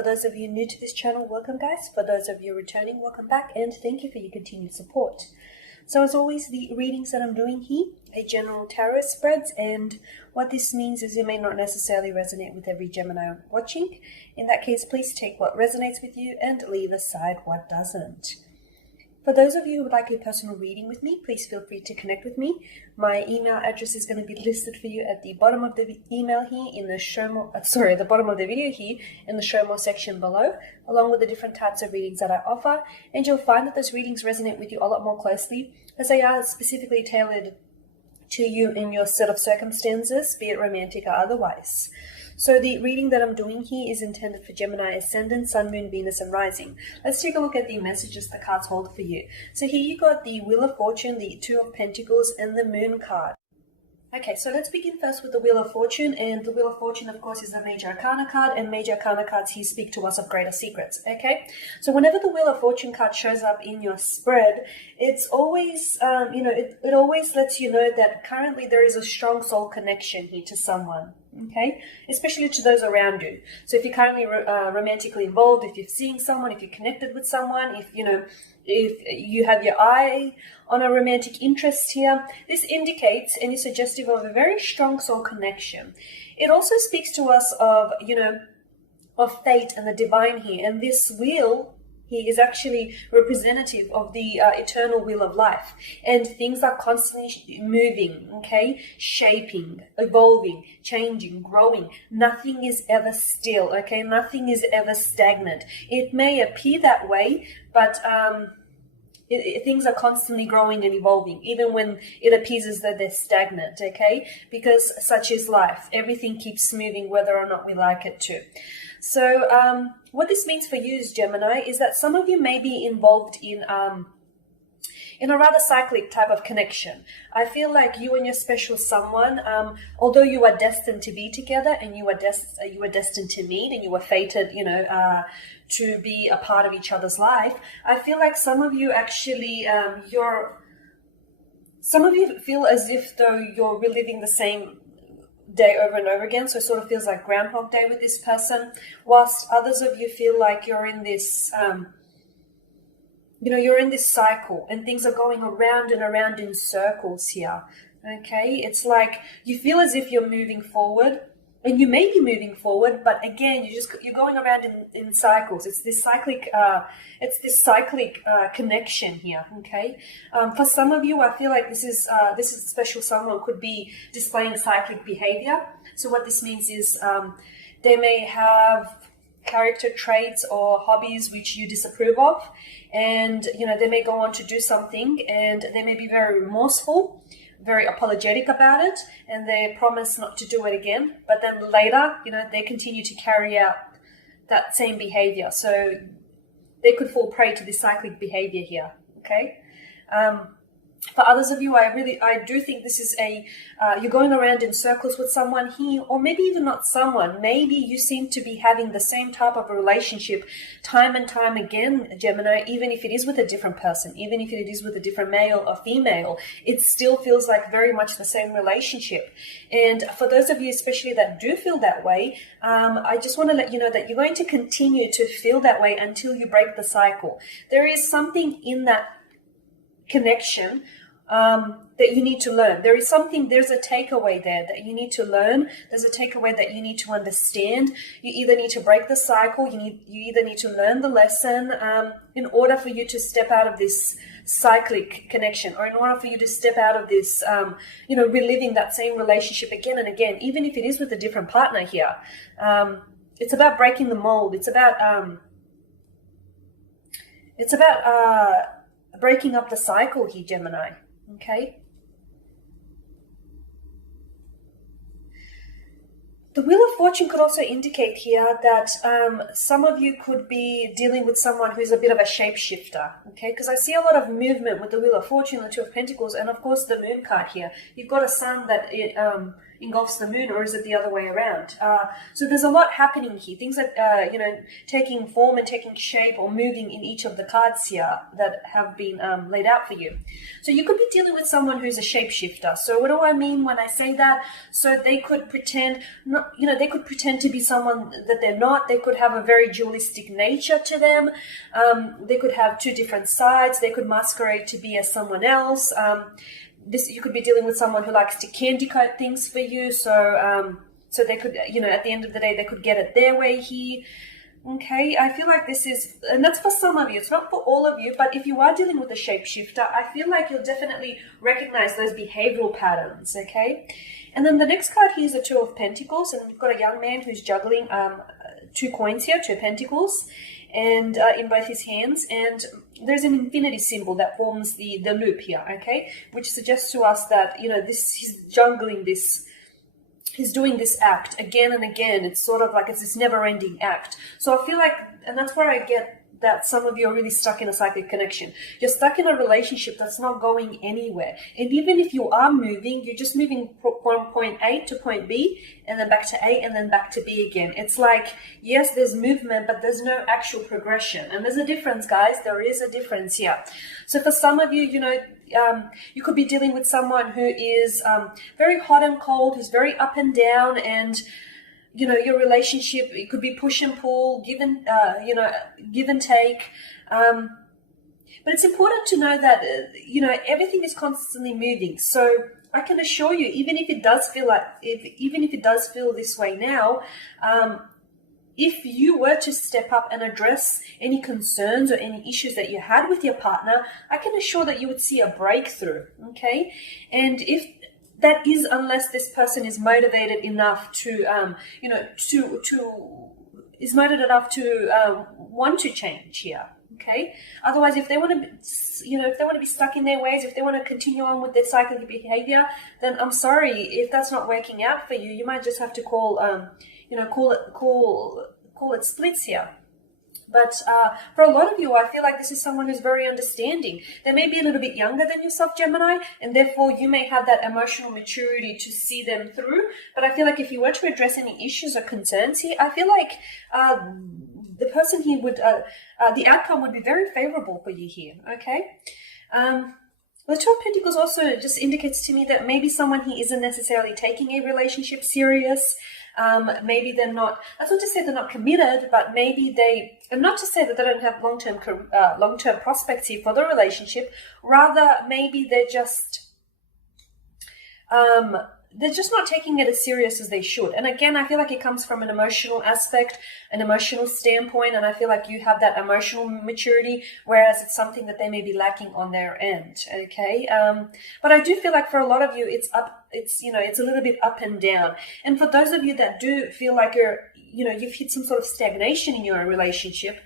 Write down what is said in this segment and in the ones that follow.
For those of you new to this channel, welcome guys. For those of you returning, welcome back, and thank you for your continued support. So as always, the readings that I'm doing here are general tarot spreads, and what this means is it may not necessarily resonate with every Gemini watching. In that case, please take what resonates with you and leave aside what doesn't. For those of you who would like a personal reading with me, please feel free to connect with me. My email address is going to be listed for you at the bottom of the email here in the show more, the bottom of the video here in the show more section below, along with the different types of readings that I offer. And you'll find that those readings resonate with you a lot more closely as they are specifically tailored to you in your set of circumstances, be it romantic or otherwise. So the reading that I'm doing here is intended for Gemini Ascendant, Sun, Moon, Venus, and Rising. Let's take a look at the messages the cards hold for you. So here you got the Wheel of Fortune, the Two of Pentacles, and the Moon card. Okay, so let's begin first with the Wheel of Fortune, and the Wheel of Fortune, of course, is a Major Arcana card, and Major Arcana cards here speak to us of greater secrets, okay? So whenever the Wheel of Fortune card shows up in your spread, it's always, it always lets you know that currently there is a strong soul connection here to someone, okay? Especially to those around you. So if you're currently romantically involved, if you're seeing someone, if you're connected with someone, if you have your eye on a romantic interest here, this indicates and is suggestive of a very strong soul connection. It also speaks to us of, of fate and the divine here. And this wheel here is actually representative of the eternal wheel of life. And things are constantly moving, okay? Shaping, evolving, changing, growing. Nothing is ever still, okay? Nothing is ever stagnant. It may appear that way, but things are constantly growing and evolving, even when it appears as though they're stagnant, okay? Because such is life. Everything keeps moving whether or not we like it to. So what this means for you as Gemini is that some of you may be involved in a rather cyclic type of connection. I feel like you and your special someone, although you are destined to be together and you are destined to meet and you were fated, to be a part of each other's life, I feel like some of you actually, some of you feel as if though you're reliving the same day over and over again, so it sort of feels like Groundhog Day with this person, whilst others of you feel like you're in this, you're in this cycle and things are going around and around in circles here, okay? It's like you feel as if you're moving forward, and you may be moving forward, but again, you're going around in cycles. It's this cyclic, connection here. Okay. For some of you, I feel like this is special. Someone could be displaying cyclic behavior. So what this means is they may have character traits or hobbies which you disapprove of, and they may go on to do something, and they may be very remorseful, very apologetic about it, and they promise not to do it again, but then later they continue to carry out that same behavior. So they could fall prey to this cyclic behavior here. Okay. For others of you, I do think this is you're going around in circles with someone here, or maybe even not someone. Maybe you seem to be having the same type of a relationship time and time again, Gemini, even if it is with a different person, even if it is with a different male or female, it still feels like very much the same relationship. And for those of you, especially that do feel that way, I just want to let you know that you're going to continue to feel that way until you break the cycle. There is something in that connection that you need to learn. There's a takeaway there that you need to learn. There's a takeaway that you need to understand. You either need to break the cycle, you either need to learn the lesson in order for you to step out of this cyclic connection, or in order for you to step out of this, reliving that same relationship again and again, even if it is with a different partner here. It's about breaking the mold. It's about breaking up the cycle here, Gemini. Okay. The Wheel of Fortune could also indicate here that some of you could be dealing with someone who's a bit of a shapeshifter, okay? Because I see a lot of movement with the Wheel of Fortune, the Two of Pentacles, and of course the Moon card here. You've got a sun that engulfs the moon, or is it the other way around? So there's a lot happening here. Things that, taking form and taking shape or moving in each of the cards here that have been laid out for you. So you could be dealing with someone who's a shapeshifter. So what do I mean when I say that? So they could pretend, they could pretend to be someone that they're not. They could have a very dualistic nature to them. They could have two different sides. They could masquerade to be as someone else. You could be dealing with someone who likes to candy coat things for you. So they could, at the end of the day, they could get it their way here. Okay, I feel like this is, and that's for some of you, it's not for all of you, but if you are dealing with a shapeshifter, I feel like you'll definitely recognize those behavioral patterns, okay? And then the next card here is the Two of Pentacles, and we've got a young man who's juggling 2 coins here, 2 pentacles, and in both his hands, and there's an infinity symbol that forms the loop here, okay? Which suggests to us that, he's juggling this, he's doing this act again and again. It's sort of like it's this never-ending act. So I feel like, and that's where I get that some of you are really stuck in a psychic connection. You're stuck in a relationship that's not going anywhere. And even if you are moving, you're just moving from point A to point B, and then back to A, and then back to B again. It's like, yes, there's movement, but there's no actual progression. And there's a difference, guys. There is a difference here. So for some of you, you could be dealing with someone who is very hot and cold, who's very up and down, and your relationship, it could be push and pull, give and take. But it's important to know that, everything is constantly moving. So I can assure you, even if it does feel this way now, if you were to step up and address any concerns or any issues that you had with your partner, I can assure that you would see a breakthrough, okay? And if that is, unless this person is motivated enough to, want to change here. Okay. Otherwise, if they want to be stuck in their ways, if they want to continue on with their cyclic behavior, then I'm sorry, if that's not working out for you, you might just have to call it splits here. But for a lot of you, I feel like this is someone who's very understanding. They may be a little bit younger than yourself, Gemini, and therefore you may have that emotional maturity to see them through. But I feel like if you were to address any issues or concerns here, I feel like the person here would, the outcome would be very favorable for you here, okay? The Two of Pentacles also just indicates to me that maybe someone here isn't necessarily taking a relationship serious. Maybe they're not, that's not to say they're not committed, but maybe and not to say that they don't have long-term prospects here for the relationship. Rather, maybe they're just not taking it as serious as they should. And again, I feel like it comes from an emotional aspect, an emotional standpoint, and I feel like you have that emotional maturity, whereas it's something that they may be lacking on their end, okay? But I do feel like for a lot of you, it's a little bit up and down. And for those of you that do feel like you've hit some sort of stagnation in your relationship,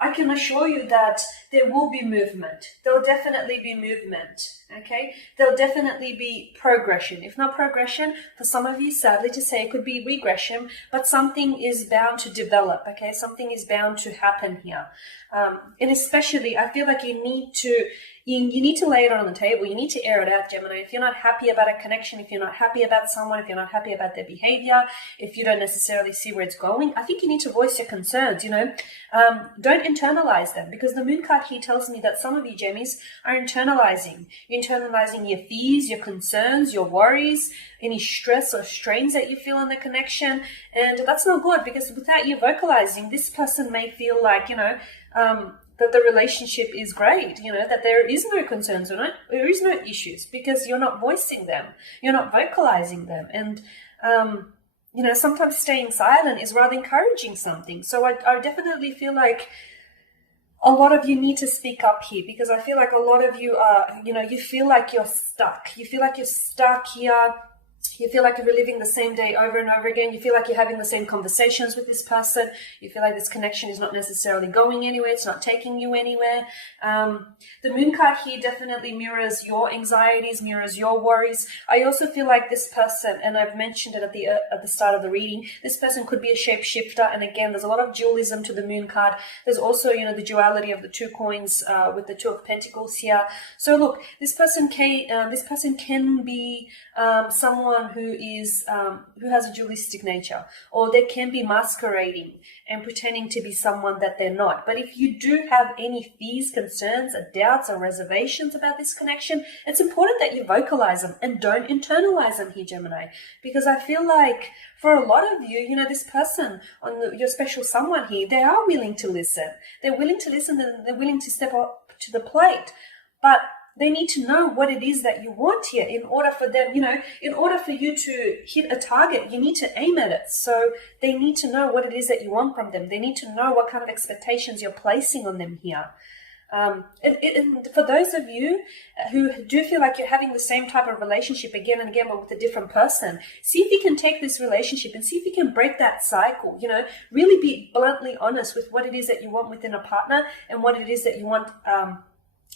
I can assure you that there will be movement. There'll definitely be movement, okay? There'll definitely be progression. If not progression, for some of you, sadly to say, it could be regression, but something is bound to develop, okay? Something is bound to happen here. And especially, I feel like you need to lay it on the table. You need to air it out, Gemini. If you're not happy about a connection, if you're not happy about someone, if you're not happy about their behavior, if you don't necessarily see where it's going, I think you need to voice your concerns, Don't internalize them, because the moon card here tells me that some of you, Gemmies, are internalizing. You're internalizing your fears, your concerns, your worries, any stress or strains that you feel in the connection. And that's not good, because without you vocalizing, this person may feel like, that the relationship is great, that there is no concerns or there is no issues, because you're not voicing them, you're not vocalizing them. And, sometimes staying silent is rather encouraging something. So I definitely feel like a lot of you need to speak up here, because I feel like a lot of you are, you feel like you're stuck. You feel like you're stuck here. You feel like you're reliving the same day over and over again. You feel like you're having the same conversations with this person. You feel like this connection is not necessarily going anywhere. It's not taking you anywhere. The moon card here definitely mirrors your anxieties, mirrors your worries. I also feel like this person, and I've mentioned it at the start of the reading, this person could be a shapeshifter. And again, there's a lot of dualism to the moon card. There's also, you know, the duality of the two coins with the Two of Pentacles here. So look, this person can be someone who has a dualistic nature, or they can be masquerading and pretending to be someone that they're not. But if you do have any fears, concerns, or doubts, or reservations about this connection, it's important that you vocalize them and don't internalize them here, Gemini, because I feel like for a lot of you, you know, this person your special someone here, they are willing to listen. They're willing to listen, and they're willing to step up to the plate, but they need to know what it is that you want here in order for them, you know, in order for you to hit a target, you need to aim at it. So they need to know what it is that you want from them. They need to know what kind of expectations you're placing on them here. And for those of you who do feel like you're having the same type of relationship again and again, but with a different person, see if you can take this relationship and see if you can break that cycle, you know, really be bluntly honest with what it is that you want within a partner and what it is that you want,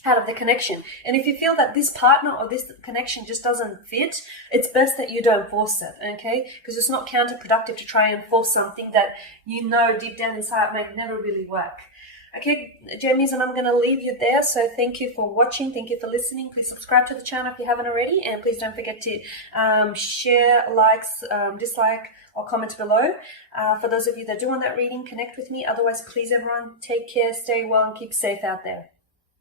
out of the connection. And if you feel that this partner or this connection just doesn't fit, it's best that you don't force it, okay? Because it's not counterproductive to try and force something that you know deep down inside may never really work. Okay, Gemmies, and I'm going to leave you there. So thank you for watching. Thank you for listening. Please subscribe to the channel if you haven't already. And please don't forget to share, likes, dislike, or comment below. For those of you that do want that reading, connect with me. Otherwise, please, everyone, take care, stay well, and keep safe out there.